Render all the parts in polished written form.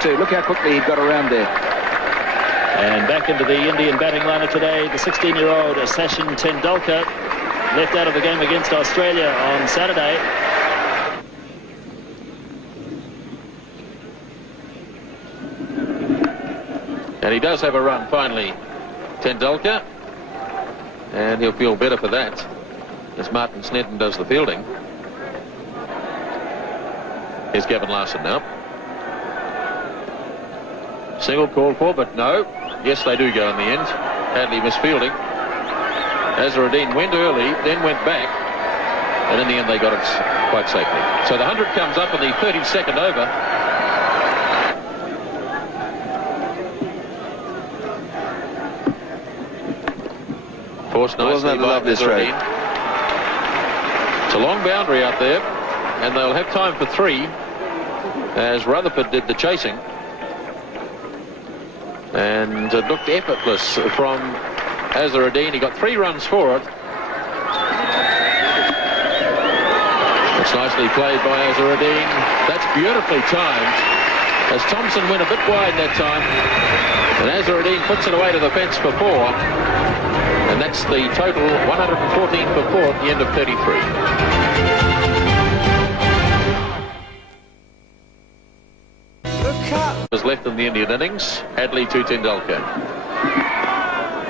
2. Look how quickly he got around there. And back into the Indian batting lineup today, the 16-year-old Sacchinn Tendulkar, left out of the game against Australia on Saturday. And he does have a run finally, Tendulkar, and he'll feel better for that as Martin Snedden does the fielding. Here's Gavin Larson now. Single called for, but no. Yes, they do go in the end. Hadley misfielding. Azharuddin went early, then went back, and in the end they got it quite safely. So the 100 comes up in the 32nd over. Forced nicely by Azharuddin. It's a long boundary out there, and they'll have time for 3, as Rutherford did the chasing. And it looked effortless from Azharuddin. He got 3 runs for it. It's nicely played by Azharuddin. That's beautifully timed, as Thompson went a bit wide that time, and Azharuddin puts it away to the fence for 4. And that's the total, 114 for 4 at the end of 33. Was left in the Indian innings. Hadley to Tendulkar.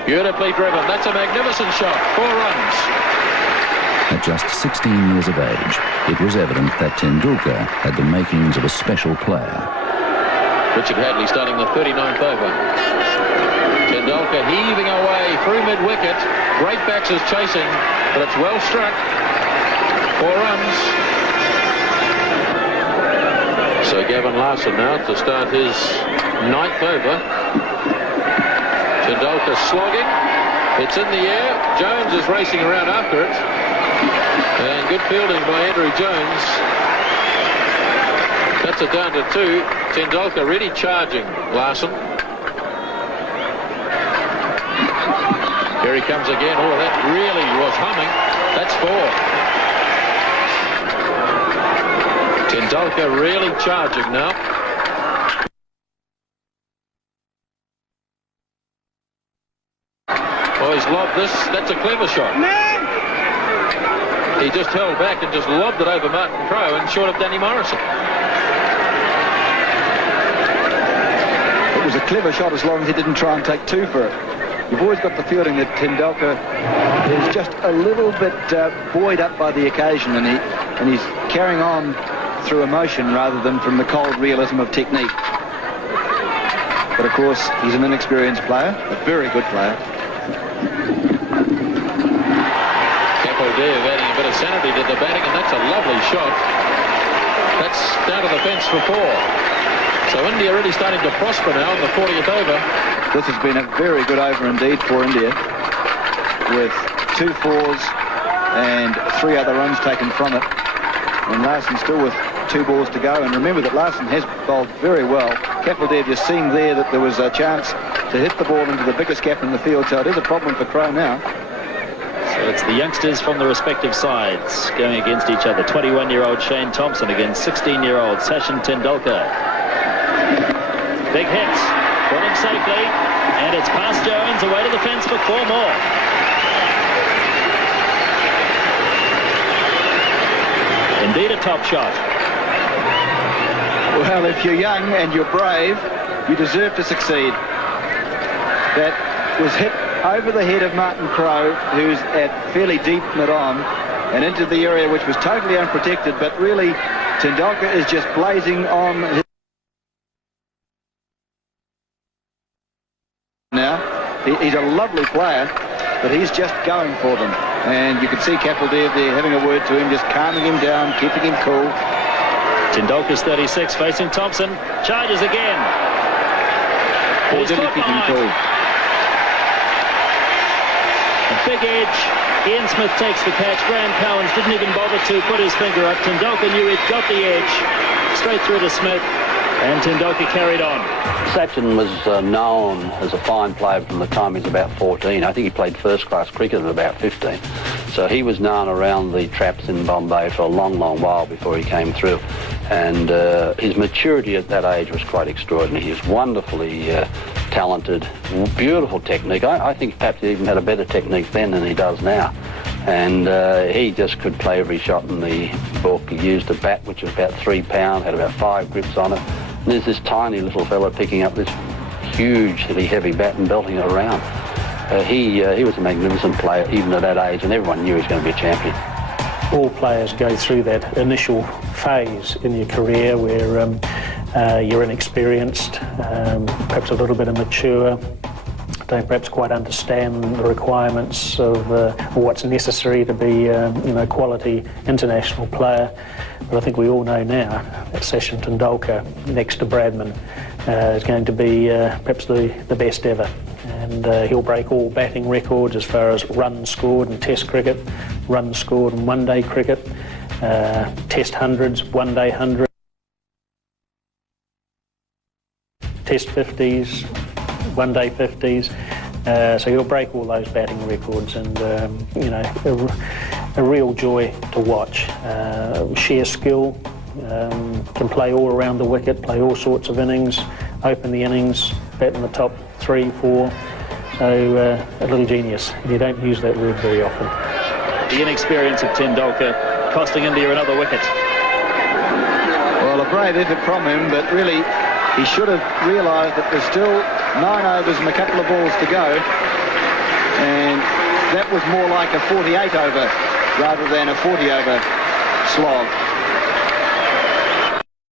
Beautifully driven. That's a magnificent shot. 4 runs. At just 16 years of age, it was evident that Tendulkar had the makings of a special player. Richard Hadley starting the 39th over. Tendulkar heaving away through mid-wicket. Great backs is chasing, but it's well struck. 4 runs. So Gavin Larson now to start his 9th over. Tendulkar slogging. It's in the air. Jones is racing around after it. And good fielding by Andrew Jones. That's it down to 2. Tendulkar really charging Larson. Here he comes again. Oh, that really was humming. That's 4. Tendulkar really charging now. Oh, he's lobbed this. That's a clever shot. He just held back and just lobbed it over Martin Crowe and short of Danny Morrison. It was a clever shot as long as he didn't try and take 2 for it. You've always got the feeling that Tendulkar is just a little bit buoyed up by the occasion, and he's carrying on through emotion rather than from the cold realism of technique. But of course, he's an inexperienced player, a very good player. Kapildev adding a bit of sanity to the batting, and that's a lovely shot. That's down to the fence for 4. So India really starting to prosper now in the 40th over. This has been a very good over indeed for India, with 2 4s and 3 other runs taken from it. And Larson still with 2 balls to go. And remember that Larson has bowled very well. Kapildev just seemed there that there was a chance to hit the ball into the biggest gap in the field. So it is a problem for Crowe now. So it's the youngsters from the respective sides going against each other. 21-year-old Shane Thompson against 16-year-old Sachin Tendulkar. Big hits. Got him safely. And it's past Jones, away to the fence for 4 more. Indeed a top shot. Well, if you're young and you're brave, you deserve to succeed. That was hit over the head of Martin Crowe, who's at fairly deep mid-on, and into the area which was totally unprotected, but really Tendulkar is just blazing on his... Now, he's a lovely player, but he's just going for them. And you can see Kapildev there having a word to him, just calming him down, keeping him cool. Tendulkar's 36, facing Thompson. Charges again. Or did he keep him cool? A big edge. Ian Smith takes the catch. Graham Cowans didn't even bother to put his finger up. Tendulkar knew he'd got the edge. Straight through to Smith. And Tendulkar carried on. Sachin was known as a fine player from the time he was about 14. I think he played first-class cricket at about 15. So he was known around the traps in Bombay for a long, long while before he came through. And his maturity at that age was quite extraordinary. He was wonderfully talented, beautiful technique. I think perhaps he even had a better technique then than he does now. And he just could play every shot in the book. He used a bat which was about 3 pounds, had about 5 grips on it. And there's this tiny little fella picking up this hugely heavy bat and belting it around. He was a magnificent player even at that age, and everyone knew he was going to be a champion. All players go through that initial phase in your career where you're inexperienced, perhaps a little bit immature, don't perhaps quite understand the requirements of what's necessary to be a quality international player. But I think we all know now that Sachin Tendulkar, next to Bradman, is going to be perhaps the best ever. And he'll break all batting records as far as runs scored in Test cricket, runs scored in one-day cricket, Test hundreds, one-day hundreds, Test 50s, one-day 50s. So he'll break all those batting records, and a real joy to watch. Sheer skill, can play all around the wicket, play all sorts of innings, open the innings, bat in the top 3, 4. So a little genius. You don't use that word very often. The inexperience of Tendulkar costing India another wicket. Well, a brave effort from him, but really he should have realised that there's still 9 overs and a couple of balls to go, and that was more like a 48 over rather than a 40 over slog.